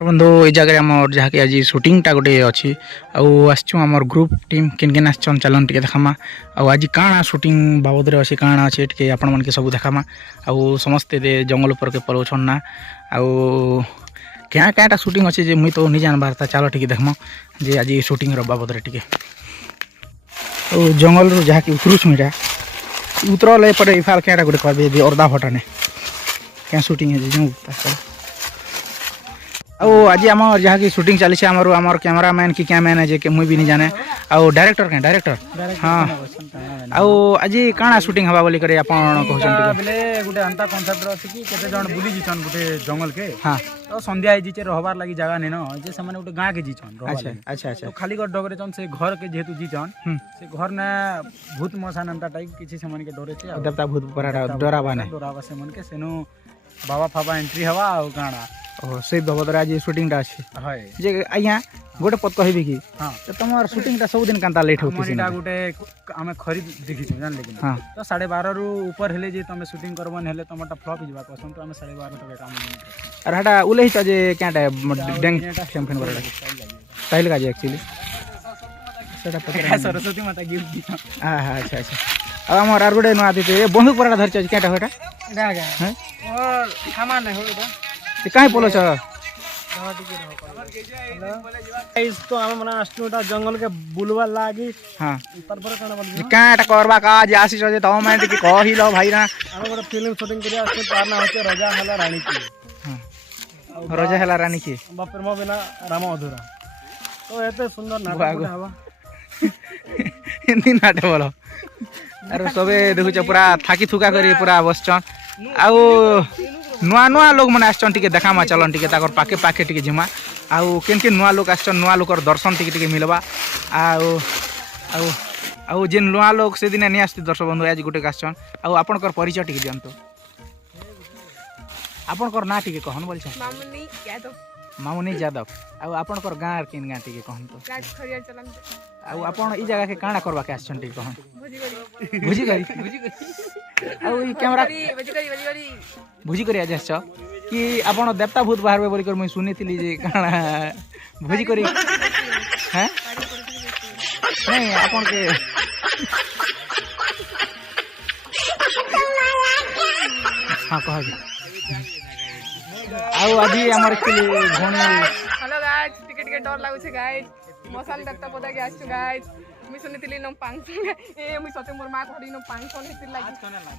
बंधु ये जगह आम जहाँकि आज सुटिंगटा गोटे अच्छी आम ग्रुप टीम किन किन आसन चलन टे देखामा आज काଣା सुटिंग बाबद अच्छे काଣା अच्छे टे आपण मन के सब देखामा समस्ते दे जंगल ऊपर के पलाउछन ना क्या क्या सुटिंग अच्छे मुई तो नहीं जानबार था चलो टे देखमा जे आज सुटिंग बाबद टे जंगल रू जहाँकि उतरुछ मीटा उतरल एपटे इफाल क्या गोटे कहे अर्दा फटाने क्या सुटिंग है आज आम जहाँ की शूटिंग चली आमर कैमरामैन की क्या मैन है मुई भी नहीं जाने डायरेक्टर क्या डायरेक्टर हाँ आज काଣା शूटिंग हवा बोली करे आपण कहउछन बेले गुटे अंता कांसेप्ट अछि कि केते जण बुली जिछन गुटे जंगल के हां तो संध्या आई जिचे रहबार लागि जगह नै न जे समान गुटे गां के जिछन अच्छा अच्छा अच्छा तो खाली गड डगरे जन से घर के जेतु जिछन से घर ना भूत मसान अंता टाइप किछि समान के डरे छे देवता भूत पराडा डरावा से मन के सेनु बाबा फाबा एंट्री हवा आ काଣା से बाबद आज शूटिंगटा अछि हाय जे आइया गोटे पद कहबी कि हां तो तमर शूटिंगटा सब दिन कांता लेट होती हमरटा गुटे हमें खरीद देखि छु जान लेकिन हां तो 12:30 रु ऊपर हेले जे तमे शूटिंग करबन हेले तमटा फ्लॉप हिजबा कसम तो हमें 12:30 तक काम नहीं अरे हटा उलेही त जे क्याटा डेंग चैंपियन बरडा स्टाइल का जे एक्चुअली सेटा पकड़ा सरस्वती माता गिफ्ट दी हां हां अच्छा अच्छा अब हमर आर गोटे न आते बंदूक पराडा धरछ क्याटा होटा हैं और सामान नहीं होइदा कहीं पोलो छ इस तो हम मना अस्टुटा जंगल के बुलवा लागी हां पर काना बोल काटा करबा का जे आसी जे त मैं कि कहिलो भाई ना हम गोटे फिल्म शूटिंग करिया असते तार ना होचे राजा हला रानी की हां राजा हला रानी की बापर मो बिना राम अधूरा तो एते सुंदर नाटक हवा हिंदी नाटक बोलो अरे सबे देखुछ पूरा थाकी थुका करी पूरा बसचन आउ नुआ नुआ लोग मैंने आसन टे देखामा चलन टे पाखे पाखे टे जिमा आउ केन केन नुआ लोग आसन नुआ लोकर दर्शन टे मिलवा आउ आउ आउ जेन नुआ लोग से दिन नहीं आसती दर्शक बंधु आज गोटे आसन आउ आपनकर परिचय टे दियंतु आपनकर ना टे कहन बोल छ मामुनी यादव मामुनी यादव आउ आपनकर गां किन गां टे कहन तो राज खरिया चलन आउ आपन ई जगह के काଣା करबा के आसन टे कहन भुजी करी भुजी आउ ई कैमरा भुजी करी भुजी करी आज आछ कि आपण देवता भूत बाहरबे बोली कर मैं सुनिथिली जे काଣା भुजी करी हैं नहीं आपण के हां कहबी आउ अभी हमर के भोनी हेलो गाइस टिकट के डर लागु छे गाइस मसाल दत्ता पदा के आछु गाइस मी सुनिथिली न पांगसन ए मी सते मोर मा धरी न पांगसन हेतिर लागि कने लाग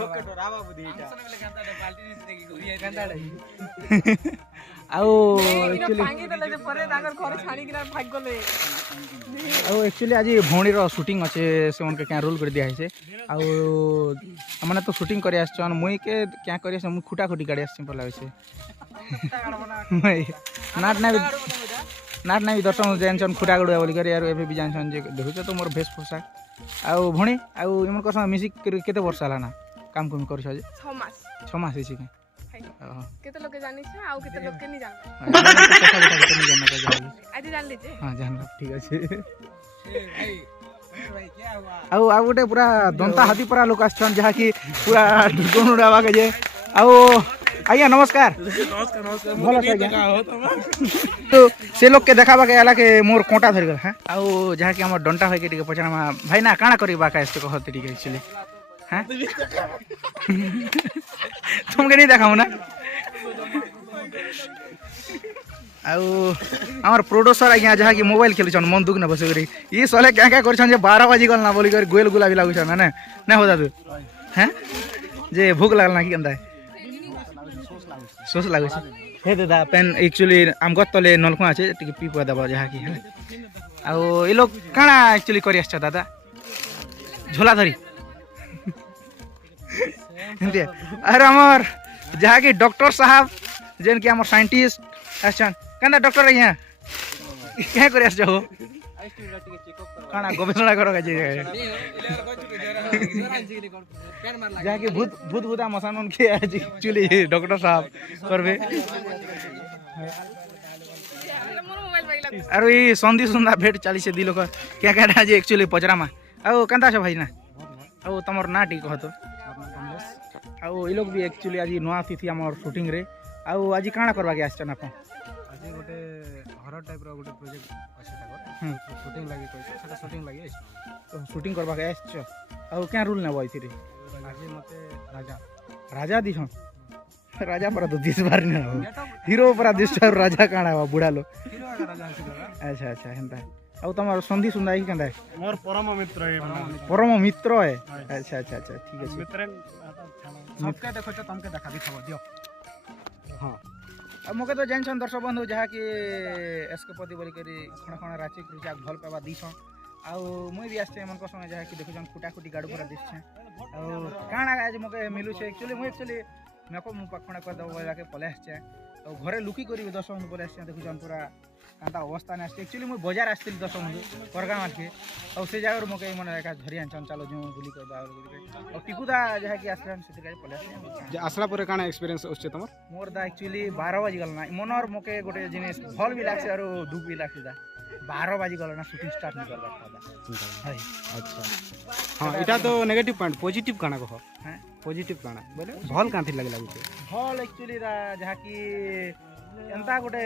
लोके डरावा बुधी हम सने बेले कांता बाल्टी निस देखि घुरी कांता आउ एक्चुअली पांगी देले जे परे दागर घर छाणी किना भाग गले आउ एक्चुअली आज भौणी रो शूटिंग अच्छे से उनके क्या रोल कर दिया है आउ माने तो शूटिंग करे आछन मुई के क्या करे से मु खुटा खुटी गाड़ी आछन पला होइसे नाट ना भी दर्शन जानसन खुटा गड़ुआ बोली कर यार एबे भी जानसन जे देखुछ तो मोर भेष पोशाक आउ भौणी आउ इमन कस म्यूजिक केते वर्ष हला ना काम कम कर छ 6 मास हिसी के केते लोग जानि छ आउ केते लोग के नहीं जान आज जान लीजिए हां जान ठीक अछि आउ आउ गोटे पूरा दंता हाथी परा लोक आछन जहा कि पूरा ढुकन उड़ावा के जे आउ आइया नमस्कार नमस्कार भलो से देखा हो तो से लोग के देखाबा के आला के मोर कोंटा धरि गल हैं आउ जहा कि हमर डंटा होय के टिके पछना भाई ना काଣା करबा का से कहत टिके एक्चुअली हैं तुम के नहीं देखाऊ ना आउ हमर प्रोड्यूसर आज्ञा जहा कि मोबाइल खेलुछन मन दुख न बसे करी ई सले क्या क्या करछन जे 12 बजे गल ना बोली कर गोल गुलाबी लागुछन ना ना हो जादू हैं जे भूख लागल ना कि केंदा सोच लागु छ हे दादा पेन एक्चुअली आम गतले नलकुआ छे टिके पी पा दबा जहा कि आउ ए लोग काଣା एक्चुअली करि आछ दादा झोला धरी हिंदी अरे हमर जहा कि डॉक्टर साहब जेन कि हमर साइंटिस्ट आछन केना डॉक्टर यहाँ क्या करे आछ हो काଣା गवेषणा करो के जहा कि भूत भूत भूता मसान के एक्चुअली डॉक्टर साहब करबे अरे ई संधि सुंदा भेट चली से दिलो क्या क्या जे एक्चुअली पचरामा आउ केनता छ भाई ना आउ तमर ना टी कहतो आउ ई लोग भी एक्चुअली आज नुआ तिथि हमर शूटिंग रे ଆଉ ଆଜି କାଣା କରବାକେ ଆସିଛନ୍ ଆପଣ? ଆଜି ଗୋଟେ ହରର ଟାଇପ୍ର ଗୋଟେ ପ୍ରୋଜେକ୍ଟ ଅଛି ତାଙ୍କର ହୁଁ ସୁଟିଂ ଲାଗି କହିছে ସେଟା ସୁଟିଂ ଲାଗି ଆସିଛି ସୁଟିଂ କରବାକେ ଆସିଛ ଆଉ କେଁ ରୁଲ୍ ନେବ ଏଥିରେ? ଆଜି ମୋତେ ରାଜା ରାଜା ଦିଛନ୍ ରାଜା ପରା ତ ଦିଶବାର ନାଇଁ ହବ ହିରୋ ପରା ଦିଶୁଛ ରାଜା କାଣା ହବ ବୁଢ଼ା ଲୋକ ହିରୋ ଆକା ରାଜା ଆସିଲା ଆଚ୍ଛା ଆଚ୍ଛା ହେନ୍ତା ଆଉ ତମର ସନ୍ଧି ସୁନ୍ଦା କି କେନ୍ତା ମୋର ପରମ ମିତ୍ର ପରମ ମିତ୍ର ଏ ଆଚ୍ଛା ଆଚ୍ଛା ଆଚ୍ଛା ଠିକ୍ ଅଛି ମିତ୍ର ସବକେ ଦେଖୁଛ ତମକେ ଦେଖା ବି ଥବ ଦିଅ ହଁ ଆଉ ମକେ ତ ଜାଣିଛନ୍ ଦର୍ଶକ ବନ୍ଧୁ ଯାହାକି ଏସ୍କେ ପତି ବୋଲିକରି ଖଣ ଖଣ ରାଚି କୃଚା ଭଲ ପାଇବା ଦିଛନ୍ ଆଉ ମୁଇଁ ବି ଆସିଛେ ଏମାନଙ୍କ ସଙ୍ଗେ ଯାହାକି ଦେଖୁଛନ୍ କୁଟା କୁଟି ଗାଡ଼ୁ ପୁରା ଦିଶଛେ ଆଉ କାଣା ଆଜି ମକେ ମିଲୁଛେ ଆକ୍ଚୁଆଲି ମୁଇଁ ଆକ୍ଚୁଆଲି ମେକଅପ୍ ମୁଁ ପାଖଣା କରିଦେବ ବୋଇଲାକେ ପଳେଇ ଆସିଛେ ଆଉ ଘରେ ଲୁକି କରିବି 10 ବନ୍ଧୁ ପଳେଇ ଆସିଛେ ଦେଖୁଛନ୍ ପୁରା କାନ୍ତା ଅବସ୍ଥା ନାଇଁ ଆସିଛି ଆକ୍ଚୁଆଲି ମୁଇଁ ବଜାର ଆସିଥିଲି 10 ବନ୍ଧୁ କରଗାଁ ମାର୍କେ ଆଉ ସେ ଜାଗାରୁ ମକେ ମାନେ ଏକା ଧରି ଆଣିଛନ୍ ଚାଲ ଯେଉଁ ବୁଲି କରିବା ଆଉ ଟିକୁଦା ଯାହାକି ଆସିଲାନ୍ ସେଥିପାଇଁ ପଳେଇ ଆସିଛେ ଆସିଲା ପରେ କାଣା ଏକ୍ସପିରିଏନ୍ସ ଅଛି ତମର मोर दा एक्चुअली 12 बजी गल ना मनर मोके गोटे जिनिस भल भी लागसे और दुख भी लागसे दा 12 बजी गल ना शूटिंग स्टार्ट नहीं करबा था हाय अच्छा हाँ इटा तो नेगेटिव पॉइंट पॉजिटिव काना कह हैं पॉजिटिव काना बोले भल कांथि लागि लागुचे भल एक्चुअली दा जहा कि एंता गोटे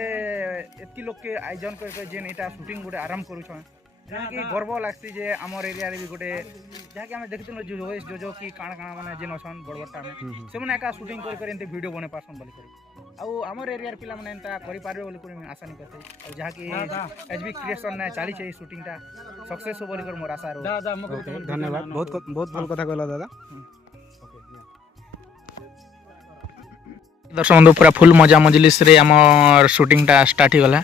एत्की लोग के आयोजन कर जेन इटा शूटिंग गोटे आराम करू छन जहा कि गर्व लागसी जे हमर एरिया रे भी गोटे जहा कि हम देखितनु जो कि काण काण माने जेन अछन बड़बड़टा में से माने एका शूटिंग कर एंते वीडियो बने पासन बोली करी आउ हमर एरिया रे पिला माने एंता करि पारबे बोली करी आशा नहीं करते और जहा कि एचबी क्रिएशन ने चाली छै शूटिंग टा सक्सेस हो बोली कर मोर आशा रो दादा धन्यवाद बहुत बहुत भल कथा कहला दादा दर्शक बंधु पूरा फुल मजा मजलिस रे हमर शूटिंग टा स्टार्ट ही गला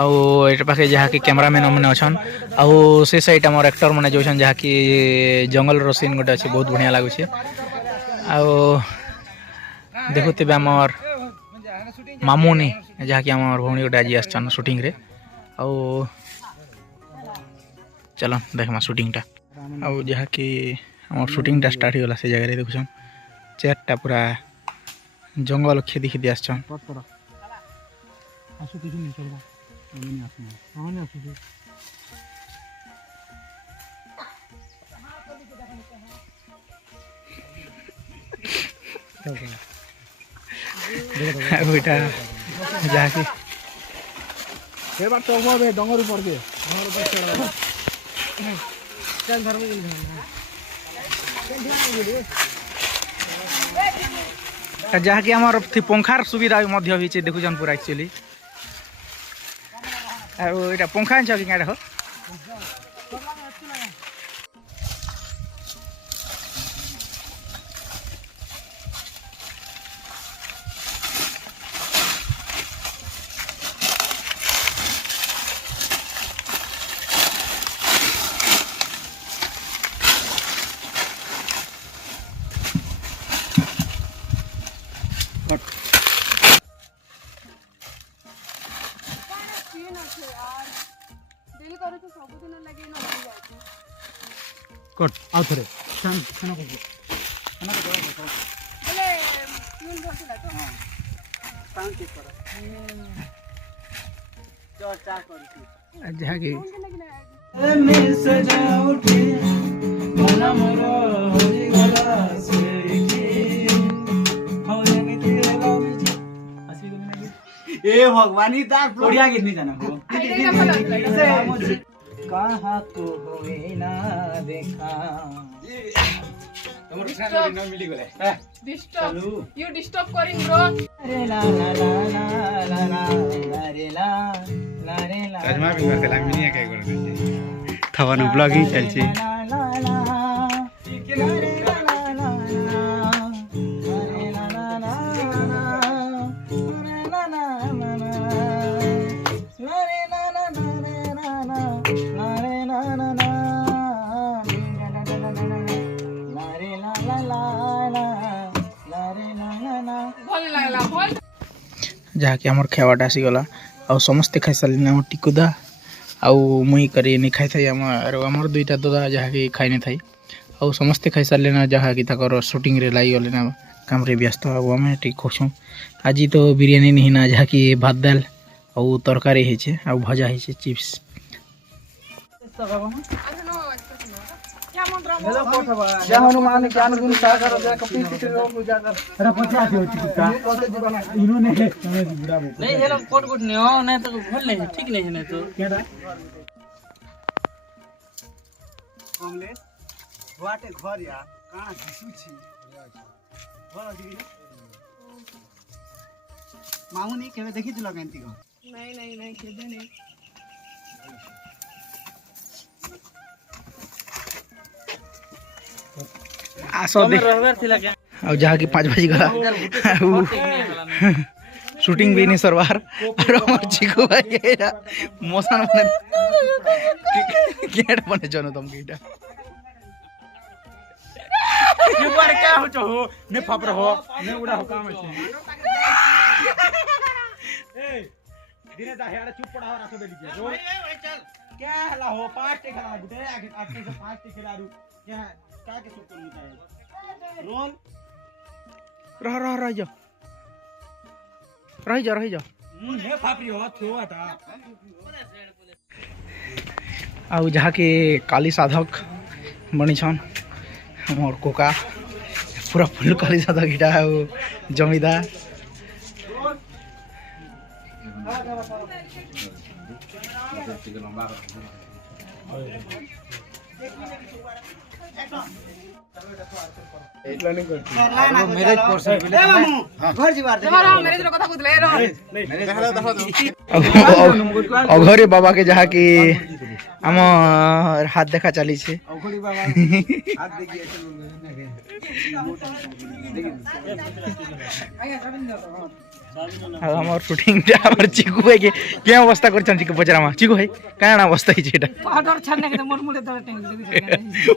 आउ एटा पाखे जहा कि कैमरामैन मैंने अछन आउ से साइड हमर एक्टर माने जोछन जहा कि जंगल रो सीन गोटे अछि बहुत बढ़िया लागु छै आउ देखुते हमर मामुनी जहा कि हमर भौणी गोटे आज आछन शूटिंग रे आउ चलो देखमा शूटिंग टा आउ जहा कि हमर शूटिंग टा स्टार्ट ही गला से जगह रे देखुछन चेयरटा पूरा जंगल खेदी खेदी आछन आसु किछु नहीं चलबा नहीं आसु नहीं आसु बेटा जाके ए बार तो होबे डंगर ऊपर के चल घर में जहाँकि आमर पंखार सुविधा भी मध्य होइछे देखुछन पूरा एक्चुअली आरो एटा पंखा छ कि काडा हो कट आउ थरे जहाँकि ए भगवानी तार बढ़िया गीत नहीं जाना कहाँ को होए ना देखा You disturb calling bro. थवानु ब्लॉगिंग चलछे भल लागला भल जहाँकि आमर खावाटा आसीगला आ समस्ते खाई सारे आम टिकुदा आउ मुई करी नहीं खाई थाई आमर दुईटा दादा जहाँकि खाई नहीं थाई आउ समस्ते खाई सारे ना जहाँकि ताकर शूटिंग रे लाई गले ना काम रे व्यस्त आउ आम ठीक खोसु आज तो बिरयानी नहीं ना जहाँकि भात दाल आउ तरकारी है आउ भजा है chips I don't know what's going on. जय हनुमान ज्ञान गुण सागर जय कपीश तिहु लोक उजागर अरे पचास हो चिका इन्होंने नहीं हेलो कोट कोट नहीं हो नहीं तो भूल नहीं ठीक नहीं है नहीं तो केडा कमलेश बाटे घर या कहाँ घिसु छी घर दिगी मामुनी केबे देखि दिल केंती घर नहीं नहीं नहीं केबे नहीं आसो देख रहबर थिला क्या और जहाँ की 5 बजे गला शूटिंग भी नहीं सरवार और हमर चिकू भाई केटा मोशन बने केट बने जनो तुम केटा ये बार क्या हो चो ने फापर हो ने उड़ा हो काम है ए दिने दा यार चुप पड़ा हो रातो बेली के रोल क्या हला हो 5 टे खिला बुटे आगे आपके से 5 टे खिला दू क्या का के सुपर मुता है रोल रह जा ने फापरी हो थो आता आउ जहाँ के काली साधक बनी छन मोर कोका पूरा फुल काली साधक इटा जमीदार मेरे पर्सन ए मामू घर जीवार दे मेरे जो कथा कुछ ले रहा अघरे बाबा के जहाँ की आम हाथ देखा चली छे औखड़ी बाबा हाथ देखिए हमर शूटिंग हमर चिकू भाई के क्या अवस्था करछन चिकू पचरामा चिकू भाई काना अवस्था ही छेटा पाउडर छन्ने के मोर मुले तो टेंग लगी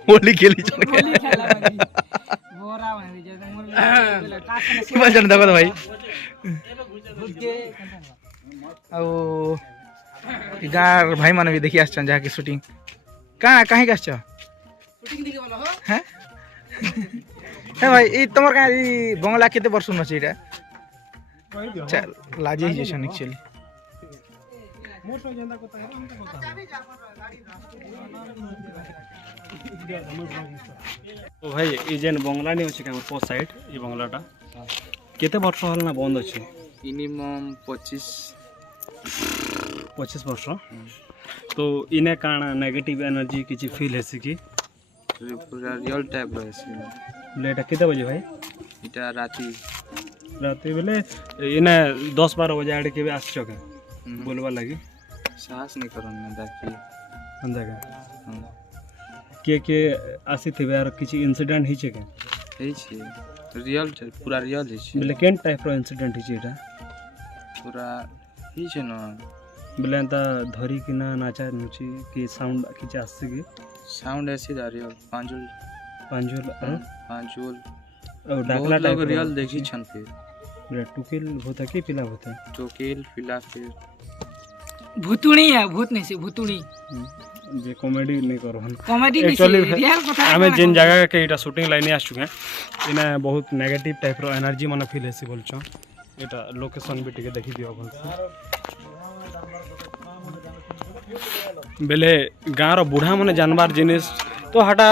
होली खेली छन होली खेला भाई बोरा बने जे मोर काट की बोल जन देखो भाई औ गार भाई माने भी देखि आछन जा के शूटिंग काना काहे आछछ शूटिंग दिखे बोलो हो हैं हे भाई ई तमर का ई बंगला केते वर्ष न छै इटा चल लाजे ही जैसन एक्चुअली तो भाई ये जेन बंगला नहीं अच्छे क्या पोस्ट साइड ये बंगलाटा केते वर्ष हल ना बंद अच्छे मिनिमम 25 वर्ष तो इने काना नेगेटिव एनर्जी किसी फील है कि पूरा रियल टाइप रहे लेटा केते बजे भाई इटा राती रात बेले इने 10-12 बजे आड़े के आस के बोलवा लगी साहस नहीं करन ना दाकी अंदा के आसी थे यार किसी इंसिडेंट ही छे के हे छी रियल पूरा रियल हे छी बोले केन टाइप रो इंसिडेंट ही छे एटा पूरा ही छे ना बोले अंता धरी कि ना नाचा नुची कि साउंड किछ आसी की साउंड ऐसे दा रियल पांजुल और डाकला बहुत टाइप लोग रियल देखी छन फिर बोले टुकिल होता कि पिला होता टोकेल फिला फिर भूतुणी है भूत नहीं से भूतुणी जे कॉमेडी नहीं करो हन कॉमेडी नहीं से एक्चुअली रियल कथा हमें जिन जगह के इटा शूटिंग लाइन आस चुके इना बहुत नेगेटिव टाइप रो एनर्जी मन फील हेसी बोलछो एटा लोकेशन भी टिके देखि दियो भल बेले गाँव रो बूढ़ा माने जानवर जिनिस तो हटा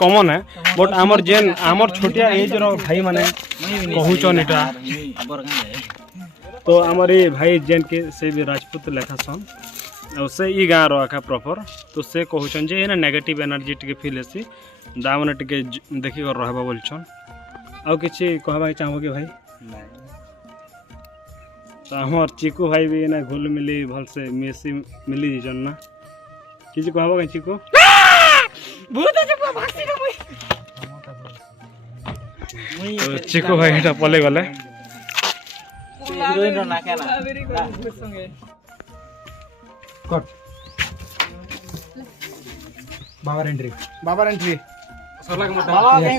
कॉमन है बट आमर जेन आमर छोटिया एज रो भाई माने कहूचन इटा तो आमर ये भाई जेन के से भी राजपूत लेखा सन और से ई गाँव रो आका प्रॉपर तो से कहूचन जे एना नेगेटिव एनर्जी टिके फील हेसी दा माने टिके देखि कर रहबा बोलछन आ किछि कहबा चाहबो भाई तो हमार चिकू भाई भी ना घुल मिली भल से मेसी मिली जन ना किछि कहबो कहीं चिकू भूत है भासी का तो चिकू भाई एटा पले गले हीरोइन ना केना वेरी गुड संगे कट बाबा एंट्री बाबा कहीं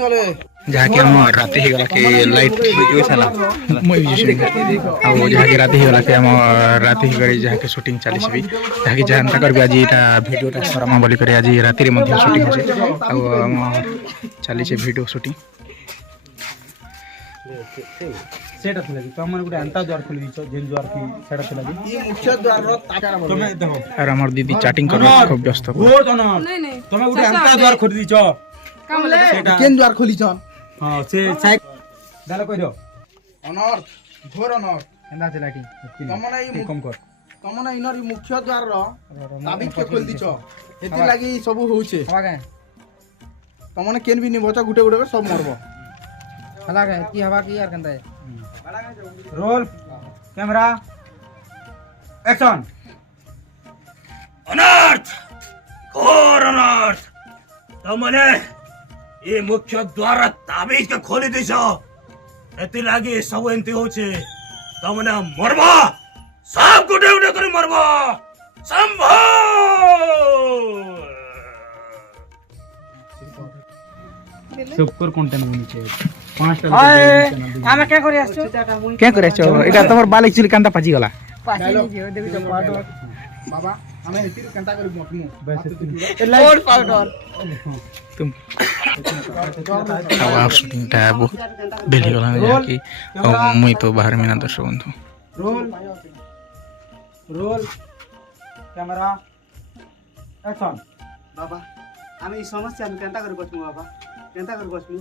गले जहाँ के हम राति ही गला के लाइट वीडियो छला मैं वीडियो आ जहाँ के राति ही गला के हम राति ही गरी जहाँ के शूटिंग चली छी जहाँ के जहाँ तक भी आज एटा वीडियोटा शर्मा बोली करे आज राति रे मध्य शूटिंग होचे आ हम चली छी वीडियो शूटिंग सेटा थिला कि तुम गुटे अंता द्वार खोली दिछ जेन द्वार की सेटा थिला कि ये मुख्य द्वार रो ताका तुमे देखो আর আমার দিদি চ্যাটিং করে খুব ব্যস্ত घोर दन नहीं नहीं तुमे गुटे अंता द्वार खोली दिछ काम ले सेटा केन द्वार खोली छन हां से साइड दाला कह दियो अनर्थ घोर अनर्थ এন্দা ছিল কি तमना ई कम कर तमना इनर ई मुख्य द्वार रो ताबिज के खोल दिछ एति लागि सब होउछे হবা কে तमने केन भी निबच गुटे गुटे सब मरबो হলা কে কি হবা কি আর কেনতা रोल कैमरा एक्शन अनर्थ घोर अनर्थ तमने ये मुख्य द्वार ताबीज के खोली दिछ एति लागी सब एंती होचे तमने मरबा सब गुटे गुटे कर मरबा संभव सुपर कंटेंट होनी चाहिए 5 टा ଆମେ କେ କରି ଆସିଛୁ কে করে আছো এটা তোমার বালিক চুলি কান্তা পাজি গলা बाबा हमें एति केनता करी मटमु बस और पाउडर तुम अब শুটিংটা বেলি গলা কি মুই তো বাহার মিনা দর্শক বন্ধু रोल रोल कैमरा एक्शन बाबा हमें ई समस्या केनता करी बचमु बाबा केनता करी बचमु